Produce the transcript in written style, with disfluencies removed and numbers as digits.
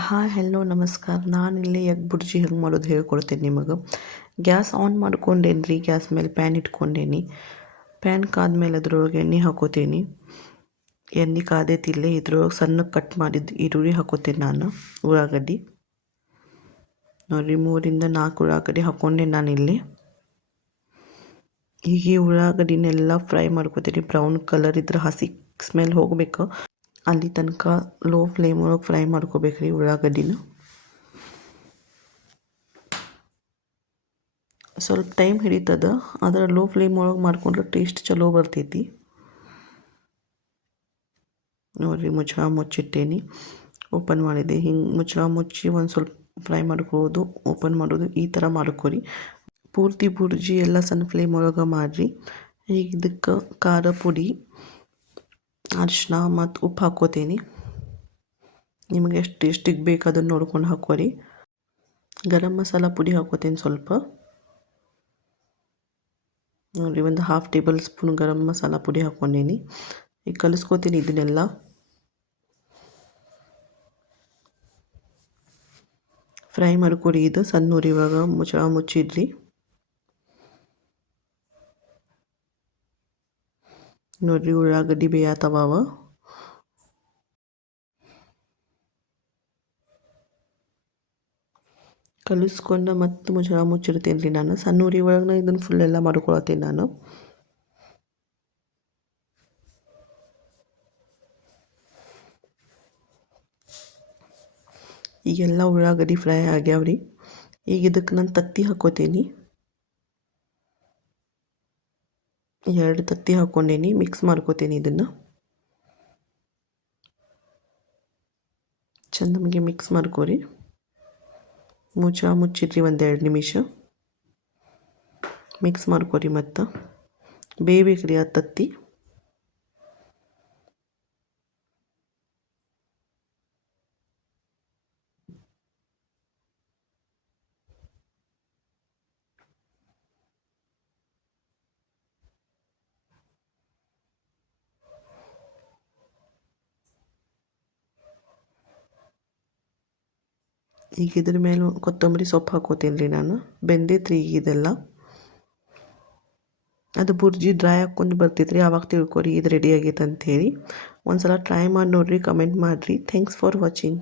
Hi hello ನಮಸ್ಕಾರ. ನಾನಿಲ್ಲಿ egg bhurji ಹೆಂಗೆ ಮಾಡೋದು ಹೇಳ್ಕೊಡ್ತೀನಿ ನಿಮಗೆ. ಗ್ಯಾಸ್ ಆನ್ ಮಾಡ್ಕೊಂಡೇನಿ ರೀ. ಗ್ಯಾಸ್ ಮೇಲೆ ಪ್ಯಾನ್ ಇಟ್ಕೊಂಡೇನಿ. ಪ್ಯಾನ್ ಕಾದ್ಮೇಲೆ ಅದ್ರೊಳಗೆ ಎಣ್ಣೆ ಹಾಕೋತೀನಿ. ಎಣ್ಣೆ ಕಾದೈತಿಲ್ಲೇ ಇದ್ರೊಳಗೆ ಸಣ್ಣಗೆ ಕಟ್ ಮಾಡಿದ್ದು ಈರುಳ್ಳಿ ಹಾಕೋತೀನಿ ನಾನು. ಉಳ್ಳಾಗಡ್ಡಿ ನೋಡಿರಿ 3-4 ಉಳ್ಳಾಗಡ್ಡಿ ಹಾಕ್ಕೊಂಡೆ ನಾನಿಲ್ಲಿ. ಈಗ ಈ ಉಳ್ಳಾಗಡ್ಡಿನೆಲ್ಲ ಫ್ರೈ ಮಾಡ್ಕೋತೀನಿ. ಬ್ರೌನ್ ಕಲರ್ ಇದ್ರೆ ಹಸಿ ಸ್ಮೆಲ್ ಹೋಗಬೇಕು, ಅಲ್ಲಿ ತನಕ ಲೋ ಫ್ಲೇಮ್ ಒಳಗೆ ಫ್ರೈ ಮಾಡ್ಕೋಬೇಕ್ರಿ ಉಳ್ಳಾಗಡ್ಡಿನ. ಸ್ವಲ್ಪ ಟೈಮ್ ಹಿಡಿತದ, ಆದರೆ ಲೋ ಫ್ಲೇಮ್ ಒಳಗೆ ಮಾಡ್ಕೊಂಡ್ರೆ ಟೇಸ್ಟ್ ಚಲೋ ಬರ್ತೈತಿ. ನೋಡಿರಿ ಮುಚ್ಚಳ ಮುಚ್ಚಿಟ್ಟೇನಿ. ಓಪನ್ ಮಾಡಿದೆ. ಹಿಂಗೆ ಮುಚ್ಚಳ ಮುಚ್ಚಿ ಒಂದು ಸ್ವಲ್ಪ ಫ್ರೈ ಮಾಡ್ಕೊಳ್ಳೋದು, ಓಪನ್ ಮಾಡೋದು, ಈ ಥರ ಮಾಡ್ಕೊರಿ. ಪೂರ್ತಿ ಬುರ್ಜಿ ಎಲ್ಲ ಸಣ್ಣ ಫ್ಲೇಮ್ ಒಳಗೆ ಮಾಡಿರಿ. ಈಗ ಇದಕ್ಕೆ ಖಾರ ಪುಡಿ, ಅರಿಶಿನ ಮತ್ತು ಉಪ್ಪು ಹಾಕ್ಕೋತೀನಿ. ನಿಮಗೆ ಎಷ್ಟು ಟೇಸ್ಟಿಗೆ ಬೇಕು ಅದನ್ನು ನೋಡ್ಕೊಂಡು ಹಾಕೋರಿ. ಗರಂ ಮಸಾಲ ಪುಡಿ ಹಾಕೋತೀನಿ ಸ್ವಲ್ಪ. ನೋಡಿರಿ ಒಂದು 1/2 ಟೇಬಲ್ ಸ್ಪೂನ್ ಗರಂ ಮಸಾಲ ಪುಡಿ ಹಾಕ್ಕೊಂಡೀನಿ. ಈಗ ಕಲಿಸ್ಕೋತೀನಿ ಇದನ್ನೆಲ್ಲ. ಫ್ರೈ ಮಾಡ್ಕೊರಿ. ಇದು ಸಣ್ಣ ಉರಿ ಇವಾಗ ಮುಚ್ಚಳ ಮುಚ್ಚಿಡ್ರಿ. ನೋಡಿರಿ ಉಳ್ಳಾಗಡ್ಡಿ ಬೇಯತ್ತವ. ಕಲಿಸ್ಕೊಂಡು ಮತ್ತೆ ಮುಚ್ಚಳ ಮುಚ್ಚಿಡ್ತೀನಿ ರೀ ನಾನು. ಸಣ್ಣ ಉರಿ ಒಳಗೆ ಇದನ್ನು ಫುಲ್ ಎಲ್ಲ ಮಾಡ್ಕೊಳತ್ತೀನಿ ನಾನು. ಈಗೆಲ್ಲ ಉಳ್ಳಾಗಡ್ಡಿ ಫ್ರೈ ಆಗ್ಯಾವ್ರಿ. ಈಗ ಇದಕ್ಕೆ ನಾನು ತತ್ತಿ ಹಾಕೋತೀನಿ. 2 ತತ್ತಿ ಹಾಕ್ಕೊಂಡೇನಿ. ಮಿಕ್ಸ್ ಮಾಡ್ಕೋತೀನಿ ಇದನ್ನು. ಚಂದ ನಮಗೆ ಮಿಕ್ಸ್ ಮಾಡ್ಕೊರಿ. ಮುಚ್ಚಳ ಮುಚ್ಚಿಡ್ರಿ 1-2 ನಿಮಿಷ. ಮಿಕ್ಸ್ ಮಾಡ್ಕೊರಿ. ಮತ್ತು ಬೇಯಬೇಕ್ರಿ ಆ ತತ್ತಿ. ಈಗ ಇದ್ರ ಮೇಲೆ ಕೊತ್ತಂಬರಿ ಸೊಪ್ಪು ಹಾಕೋತೀನಿ ರೀ ನಾನು. ಬೆಂದೈತ್ರಿ ಈಗ ಇದೆಲ್ಲ. ಅದು ಬುರ್ಜಿ ಡ್ರೈ ಹಾಕ್ಕೊಂಡು ಬರ್ತೈತ್ರಿ, ಆವಾಗ ತಿಳ್ಕೊರಿ ಇದು ರೆಡಿ ಆಗೈತೆ ಅಂಥೇಳಿ. ಒಂದು ಸಲ ಟ್ರೈ ಮಾಡಿ ನೋಡಿರಿ, ಕಮೆಂಟ್ ಮಾಡಿರಿ. Thanks for watching.